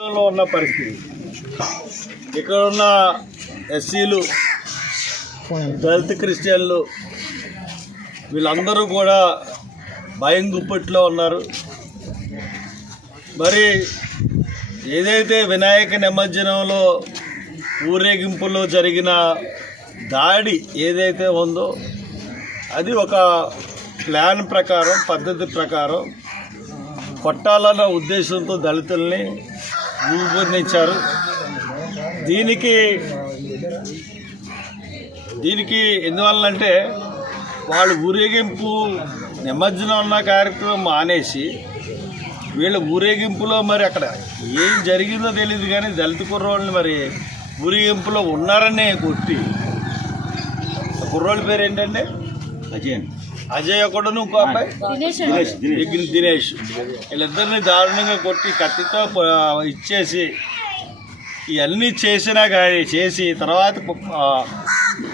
లో ఉన్న పరిస్థితి. ఇక్కడ ఉన్న ఎస్సీలు దళిత క్రిస్టియన్లు వీళ్ళందరూ కూడా భయం గుప్పట్లో ఉన్నారు. మరి ఏదైతే వినాయక నిమజ్జనంలో ఊరేగింపులో జరిగిన దాడి ఏదైతే ఉందో అది ఒక ప్లాన్ ప్రకారం పద్ధతి ప్రకారం కొట్టాలన్న ఉద్దేశంతో దళితుల్ని రూపొందించారు దీనికి దీనికి ఎందువల్లంటే వాళ్ళు ఊరేగింపు నిమజ్జనం ఉన్న కార్యక్రమం మానేసి వీళ్ళ ఊరేగింపులో మరి అక్కడ ఏం జరిగిందో తెలియదు కానీ దళిత కుర్రోళ్ళని మరి ఊరేగింపులో ఉన్నారనే కొట్టి కుర్రోళ్ళ పేరు ఏంటంటే అజయ్ అజయ్ ఒకడును ఇంకో అబ్బాయి? దినేష్ వీళ్ళిద్దరిని దారుణంగా కొట్టి కత్తితో ఇచ్చేసి ఇవన్నీ చేసినా కానీ చేసి తర్వాత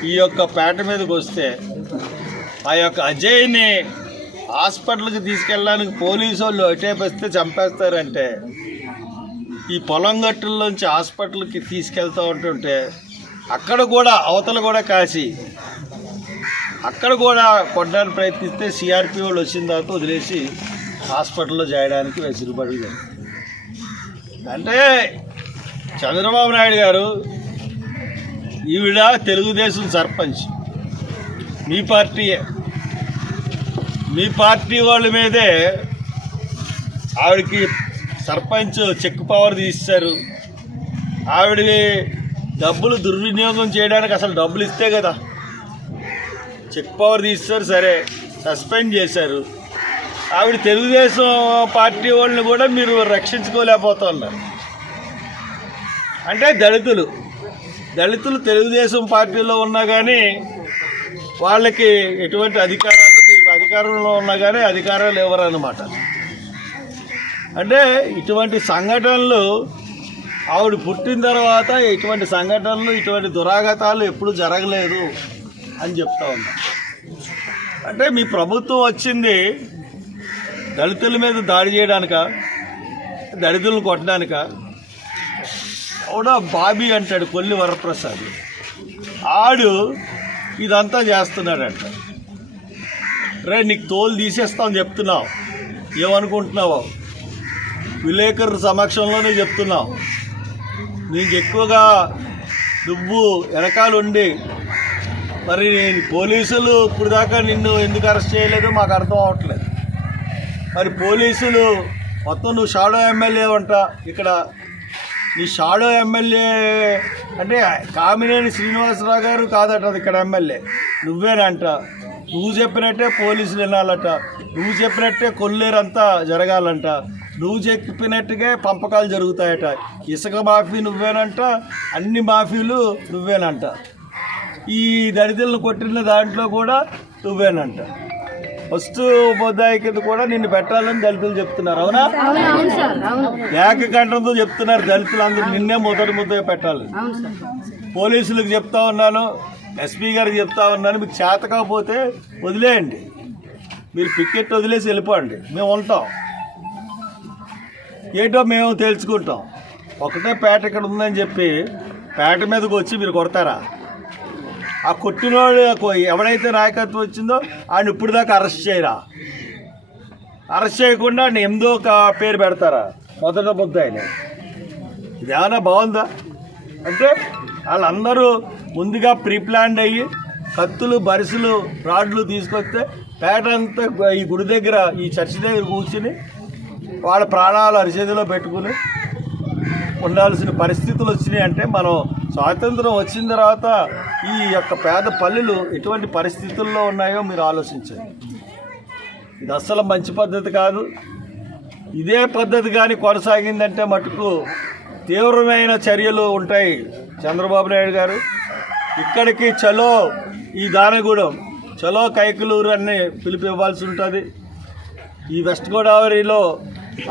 ఈ యొక్క పేట మీదకి వస్తే ఆ యొక్క అజయ్ని హాస్పిటల్కి తీసుకెళ్ళడానికి పోలీసు వాళ్ళు అటేపిస్తే చంపేస్తారంటే ఈ పొలం గట్టుల్లోంచి హాస్పిటల్కి తీసుకెళ్తూ ఉంటుంటే అక్కడ కూడా అవతల కూడా కాసి అక్కడ కూడా కొట్టడానికి ప్రయత్నిస్తే సిఆర్పి వాళ్ళు వచ్చిన తర్వాత వదిలేసి హాస్పిటల్లో చేయడానికి వెసులుబడి అంటే చంద్రబాబు నాయుడు గారు ఈవిడ తెలుగుదేశం సర్పంచ్. మీ పార్టీయే. మీ పార్టీ వాళ్ళ మీదే ఆవిడకి సర్పంచ్ చెక్ పవర్ తీస్తారు ఆవిడకి డబ్బులు దుర్వినియోగం చేయడానికి అసలు డబ్బులు ఇస్తే కదా. చెక్ పవర్ తీస్తారు సరే. సస్పెండ్ చేశారు. ఆవిడ తెలుగుదేశం పార్టీ వాళ్ళని కూడా మీరు రక్షించుకోలేకపోతున్నారు. అంటే దళితులు. దళితులు తెలుగుదేశం పార్టీలో ఉన్నా కానీ వాళ్ళకి ఎటువంటి అధికారాలు మీరు అధికారంలో ఉన్నా కానీ అధికారాలు ఇవ్వరన్నమాట. అంటే ఇటువంటి సంఘటనలు ఆవిడ పుట్టిన తర్వాత ఇటువంటి సంఘటనలు ఇటువంటి దురాగతాలు ఎప్పుడు జరగలేదు. అని చెప్తా ఉన్నా. అంటే మీ ప్రభుత్వం వచ్చింది దళితుల మీద దాడి చేయడానిక? దళితులను కొట్టడానిక? కూడా బాబీ అంటాడు కొల్లి వరప్రసాద్. ఆడు ఇదంతా చేస్తున్నాడంట. రే నీకు తోలు తీసేస్తామని చెప్తున్నావు. ఏమనుకుంటున్నావు? విలేకరు సమక్షంలోనే చెప్తున్నావు. నీకు ఎక్కువగా నువ్వు వెనకాలండి మరి పోలీసులు ఇప్పుడు దాకా నిన్ను ఎందుకు అరెస్ట్ చేయలేదు? మాకు అర్థం అవ్వట్లేదు మరి పోలీసులు మొత్తం నువ్వు షాడో ఎమ్మెల్యే అంట ఇక్కడ నీ షాడో ఎమ్మెల్యే అంటే కామినేని శ్రీనివాసరావు గారు కాదట అది ఇక్కడ ఎమ్మెల్యే. నువ్వేనంట. నువ్వు చెప్పినట్టే పోలీసులు వినాలట. నువ్వు చెప్పినట్టే కొల్లేరంతా జరగాలంట. నువ్వు చెప్పినట్టుగా పంపకాలు జరుగుతాయట. ఇసుక మాఫీ నువ్వేనంట అన్ని మాఫీలు నువ్వేనంట. ఈ దళితులను కొట్టిన దాంట్లో కూడా నువ్వేనంట. ఫస్ట్ ఉపాధ్యాయ కింద కూడా నిన్ను పెట్టాలని దళితులు చెప్తున్నారు అవునా? ఏకకంఠంతో చెప్తున్నారు దళితులందరూ నిన్నే మొదటి ముద్ద పెట్టాలి పోలీసులకు చెప్తా ఉన్నాను ఎస్పీ గారికి చెప్తా ఉన్నాను మీకు చేత కాకపోతే వదిలేయండి. మీరు పికెట్ వదిలేసి వెళ్ళిపోండి మేము ఉంటాం. ఏంటో మేము తెలుసుకుంటాం ఒకటే పేట ఇక్కడ ఉందని చెప్పి పేట మీదకి వచ్చి మీరు కొడతారా? ఆ కొట్టినోడు ఎవడైతే నాయకత్వం వచ్చిందో ఆయన ఇప్పుడు దాకా అరెస్ట్ చేయరా? అరెస్ట్ చేయకుండా ఆయన ఎనిమిదో ఒక పేరు పెడతారా? మొదట ముద్ద ఆయన. ఇది బాగుందా? అంటే వాళ్ళందరూ ముందుగా ప్రీప్లాన్డ్ అయ్యి కత్తులు బరిసెలు రాడ్లు తీసుకొస్తే పేట అంతా ఈ గుడి దగ్గర ఈ చర్చి దగ్గర కూర్చుని వాళ్ళ ప్రాణాలు అరిచేతిలో పెట్టుకుని ఉండాల్సిన పరిస్థితులు వచ్చినాయి అంటే మనం స్వాతంత్రం వచ్చిన తర్వాత ఈ యొక్క పేద పల్లెలు ఎటువంటి పరిస్థితుల్లో ఉన్నాయో మీరు ఆలోచించండి. ఇది అస్సలు మంచి పద్ధతి కాదు. ఇదే పద్ధతి కానీ కొనసాగిందంటే మటుకు తీవ్రమైన చర్యలు ఉంటాయి చంద్రబాబు నాయుడు గారు. ఇక్కడికి చలో ఈ దానగూడెం చలో కైకలూరు అని పిలిపివ్వాల్సి ఉంటుంది. ఈ వెస్ట్ గోదావరిలో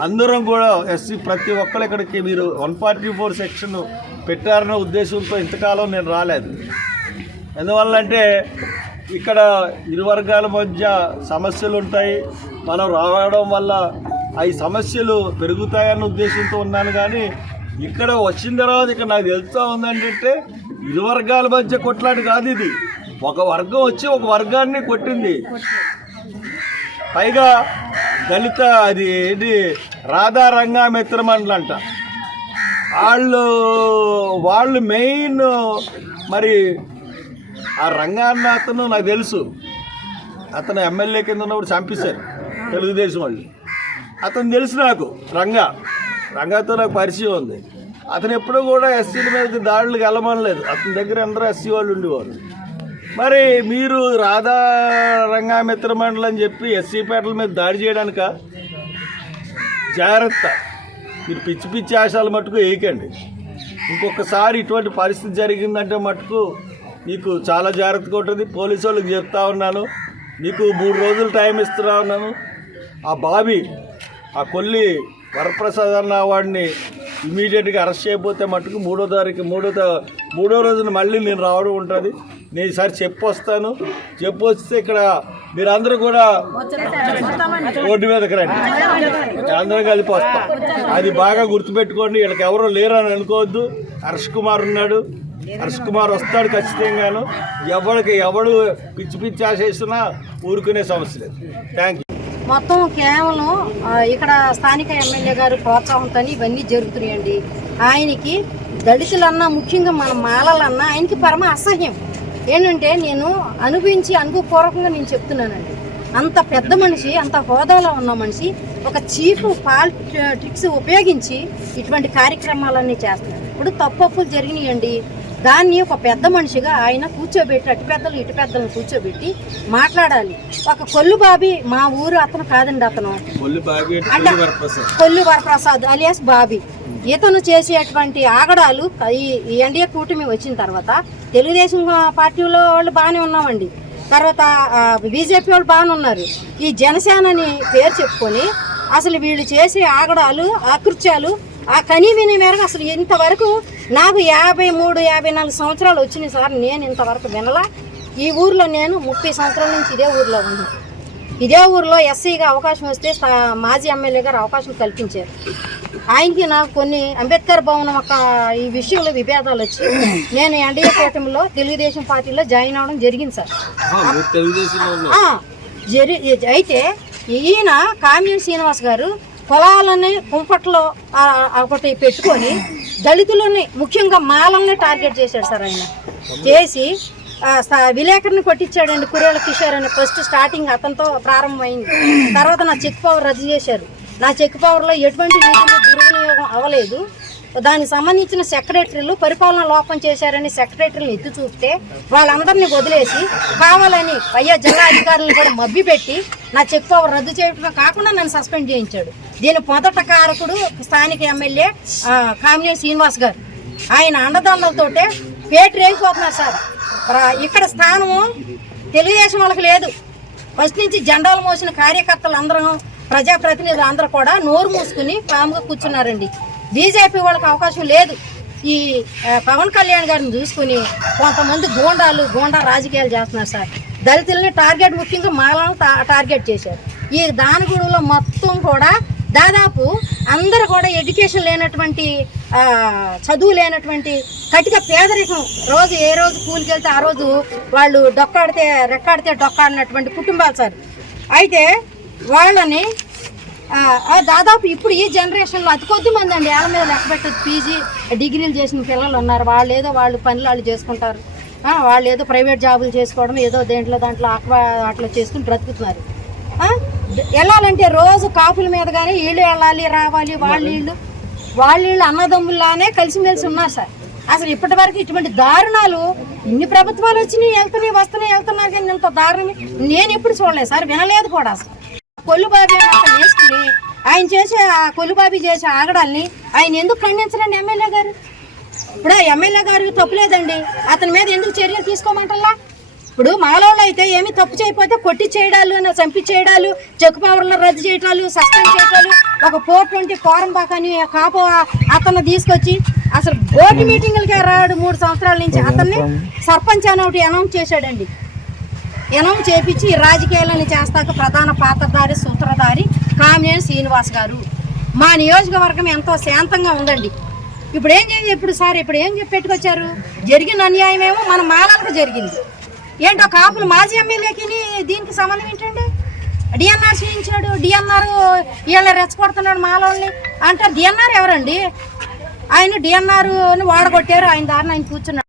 అందరం కూడా ఎస్సీ ప్రతి ఒక్కరు ఇక్కడికి మీరు వన్ ఫార్టీ ఫోర్ సెక్షన్ పెట్టారన్న ఉద్దేశంతో ఇంతకాలం నేను రాలేదు. ఎందువల్ల అంటే ఇక్కడ ఇరు వర్గాల మధ్య సమస్యలు ఉంటాయి. మనం రావడం వల్ల అవి సమస్యలు పెరుగుతాయన్న ఉద్దేశంతో ఉన్నాను కానీ ఇక్కడ వచ్చిన తర్వాత ఇక్కడ నాకు తెలుస్తూ ఉందంటే ఇరు వర్గాల మధ్య కొట్లాట కాదు ఇది. ఒక వర్గం వచ్చి ఒక వర్గాన్ని కొట్టింది. పైగా దళిత అది ఏంటి రాధా రంగా మిత్రమండలి అంట. వాళ్ళు వాళ్ళు మెయిన్ మరి ఆ రంగాన్న అతను నాకు తెలుసు. అతను ఎమ్మెల్యే కింద ఉన్నప్పుడు చంపేశారు తెలుగుదేశం వాళ్ళు. అతను తెలుసు నాకు రంగా. రంగాతో నాకు పరిచయం ఉంది. అతను ఎప్పుడూ కూడా ఎస్సీల మీద దాడులకు వెళ్ళమనలేదు అతని దగ్గర అందరూ ఎస్సీ వాళ్ళు ఉండేవారు మరి మీరు రాధా రంగా మిత్ర మండలి అని చెప్పి ఎస్సీ పేటల మీద దాడి చేయడానిక జాగ్రత్త. మీరు పిచ్చి పిచ్చి ఆశాలు మటుకు వేయకండి. ఇంకొకసారి ఇటువంటి పరిస్థితి జరిగిందంటే మటుకు మీకు చాలా జాగ్రత్తగా ఉంటుంది. పోలీసు వాళ్ళకి చెప్తా ఉన్నాను. మీకు మూడు రోజులు టైం ఇస్తున్నా ఉన్నాను. ఆ బాబీ ఆ కొల్లి వరప్రసాద్ అన్న వాడిని ఇమీడియట్గా అరెస్ట్ చేయకపోతే మటుకు మూడో తారీఖు మూడో మూడో రోజున మళ్ళీ నేను రావడం ఉంటుంది. నేను ఈసారి చెప్పు వస్తాను చెప్పు వస్తే ఇక్కడ మీరందరూ కూడా రోడ్డు మీదకి రండి. అందరం కలిపి వస్తాం. అది బాగా గుర్తుపెట్టుకోండి. వీళ్ళకి ఎవరో లేరు అని అనుకోవద్దు. హర్ష్ కుమార్ ఉన్నాడు. హర్ష్ కుమార్ వస్తాడు ఖచ్చితంగాను. ఎవరికి ఎవడు పిచ్చి పిచ్చి ఆశిస్తున్నా ఊరుకునే సమస్య లేదు. థ్యాంక్ యూ మొత్తం కేవలం ఇక్కడ స్థానిక ఎమ్మెల్యే గారు ప్రోత్సాహంతో ఇవన్నీ జరుగుతున్నాయండి. ఆయనకి దళితులన్నా ముఖ్యంగా మన మాలలన్నా ఆయనకి పరమ అసహ్యం. ఏంటంటే నేను అనుభవించి అనుభవపూర్వకంగా నేను చెప్తున్నానండి. అంత పెద్ద మనిషి అంత హోదాలో ఉన్న మనిషి ఒక చీఫ్ పాలిటిక్స్ ఉపయోగించి ఇటువంటి కార్యక్రమాలన్నీ చేస్తున్నారు ఇప్పుడు తప్పప్పులు జరిగినాయండి. దాన్ని ఒక పెద్ద మనిషిగా ఆయన కూర్చోబెట్టి అటు పెద్దలు ఇటు పెద్దలను కూర్చోబెట్టి మాట్లాడాలి. ఒక కొల్లు బాబి మా ఊరు అతను కాదండి అతను. అంటే కొల్లు వరప్రసాద్ అలియాస్ బాబీ. ఇతను చేసేటువంటి ఆగడాలు ఈ ఈ ఎన్డీఏ కూటమి వచ్చిన తర్వాత తెలుగుదేశం పార్టీలో వాళ్ళు బాగానే ఉన్నామండి. తర్వాత బీజేపీ వాళ్ళు బాగానే ఉన్నారు. ఈ జనసేనని పేరు చెప్పుకొని అసలు వీళ్ళు చేసే ఆగడాలు ఆకృత్యాలు ఆ కనీవిని మేరకు అసలు ఇంతవరకు నాకు యాభై మూడు యాభై నాలుగు సంవత్సరాలు వచ్చినాయి సార్. నేను ఇంతవరకు వినలా. ఈ ఊర్లో నేను ముప్పై సంవత్సరాల నుంచి ఇదే ఊర్లో ఉంది ఇదే ఊర్లో ఎస్సీగా అవకాశం వస్తే మాజీ ఎమ్మెల్యే గారు అవకాశం కల్పించారు. ఆయనకి నాకు కొన్ని అంబేద్కర్ భవనం ఒక ఈ విషయంలో విభేదాలు వచ్చి నేను ఎన్డీఏ కూటమిలో తెలుగుదేశం పార్టీలో జాయిన్ అవడం జరిగింది సార్. జరి అయితే ఈయన కామ్యం శ్రీనివాస్ గారు పొలాలని కుంపట్లో ఒకటి పెట్టుకొని దళితులని ముఖ్యంగా మాలల్ని టార్గెట్ చేశాడు సార్ ఆయన. చేసి విలేకరుని కొట్టించాడండి కురేల కిషోర్ అని. ఫస్ట్ స్టార్టింగ్ అతనితో ప్రారంభమైంది. తర్వాత నా చెక్ పవర్ రద్దు చేశారు. నా చెక్ పవర్లో ఎటువంటి దుర్వినియోగం అవ్వలేదు. దానికి సంబంధించిన సెక్రటరీలు పరిపాలన లోపం చేశారని సెక్రటరీలు ఎత్తి చూపితే వాళ్ళందరినీ వదిలేసి కావాలని అయ్యా జిల్లా అధికారులను కూడా మభ్యపెట్టి నా చెక్ పవర్ రద్దు చేయటం కాకుండా నన్ను సస్పెండ్ చేయించాడు. దీని మొదట కారకుడు స్థానిక ఎమ్మెల్యే కామినేని శ్రీనివాస్ గారు. ఆయన అండదండలతోటే పేటు రేగిపోతున్నారు సార్ ఇక్కడ స్థానము తెలుగుదేశం వాళ్ళకి లేదు. ఫస్ట్ నుంచి జెండాలు మోసిన కార్యకర్తలు అందరం ప్రజాప్రతినిధులు అందరూ కూడా నోరు మూసుకుని పాముగా కూర్చున్నారండి. బీజేపీ వాళ్ళకి అవకాశం లేదు. ఈ పవన్ కళ్యాణ్ గారిని చూసుకుని కొంతమంది గోండాలు గోండా రాజకీయాలు చేస్తున్నారు సార్. దళితుల్ని టార్గెట్ ముఖ్యంగా మాలను టా- టార్గెట్ చేశారు. ఈ దానిగూడలో మొత్తం కూడా దాదాపు అందరూ కూడా ఎడ్యుకేషన్ లేనటువంటి చదువు లేనటువంటి కటిక పేదరికం రోజు ఏ రోజు కూలికి వెళ్తే ఆ రోజు వాళ్ళు డొక్కాడితే రెక్కాడితే డొక్కాడినటువంటి కుటుంబాలు సార్. అయితే వాళ్ళని దాదాపు ఇప్పుడు ఈ జనరేషన్లో అతి కొద్ది మంది అండి ఏళ్ళ మీద లెక్క పెట్టదు పీజీ డిగ్రీలు చేసిన పిల్లలు ఉన్నారు. వాళ్ళు ఏదో వాళ్ళు పనులు వాళ్ళు చేసుకుంటారు. వాళ్ళు ఏదో ప్రైవేట్ జాబులు చేసుకోవడం ఏదో దేంట్లో దాంట్లో ఆక్వా అట్లా చేసుకుని బ్రతుకుతున్నారు. వెళ్ళాలంటే రోజు కాపుల మీద కానీ వీళ్ళు వెళ్ళాలి రావాలి వాళ్ళ వీళ్ళు వాళ్ళ వీళ్ళు అన్నదమ్ముల్లానే కలిసిమెలిసి ఉన్నారు సార్. అసలు ఇప్పటి వరకు ఇటువంటి దారుణాలు ఇన్ని ప్రభుత్వాలు వచ్చినాయి వెళ్తున్నాయి వస్తున్నాయి వెళ్తున్నారు కానీ ఇంత దారుణం నేను ఎప్పుడు చూడలేదు సార్ వినలేదు కూడా అసలు. కొల్లుబాబి వేసుకుని ఆయన చేసే ఆ కొల్లుబాబి చేసే ఆగడాల్ని ఆయన ఎందుకు ఖండించరండి ఎమ్మెల్యే గారు? ఇప్పుడు ఎమ్మెల్యే గారికి తప్పు లేదండి అతని మీద ఎందుకు చర్యలు తీసుకోమంటల్లా ఇప్పుడు మాలోళ్ళు అయితే ఏమి తప్పు చేయకపోతే కొట్టి చేయడాలు చంపి చేయడాలు చెక్ పవర్లో రద్దు చేయటాలు సస్పెండ్ చేయటాలు ఒక ఫోర్ ట్వంటీ కోరంబాక్ అని కాపు అతను తీసుకొచ్చి అసలు బోర్డు మీటింగులకే రాడు మూడు సంవత్సరాల నుంచి. అతన్ని సర్పంచ్ అని ఒకటి అనౌన్స్ చేశాడండి. అనౌన్స్ చేపించి రాజకీయాలను చేస్తాక ప్రధాన పాత్రధారి సూత్రధారి కామినేని శ్రీనివాస్ గారు. మా నియోజకవర్గం ఎంతో శాంతంగా ఉందండి. ఇప్పుడు ఏం చేయాలి ఇప్పుడు సార్ ఇప్పుడు ఏం చెప్పి పెట్టుకొచ్చారు? జరిగిన అన్యాయం ఏమో మన మాలలకు జరిగింది. ఏంటో కాపులు మాజీ ఎమ్మెల్యేకి దీనికి సంబంధం ఏంటండి? డిఎన్ఆర్ చేయించాడు డిఎన్ఆర్ వీళ్ళ రెచ్చగొడుతున్నాడు మాలోని అంటే డిఎన్ఆర్ ఎవరండి? ఆయన డిఎన్ఆర్ వాడగొట్టారు ఆయన దారిని ఆయన కూర్చున్నాడు.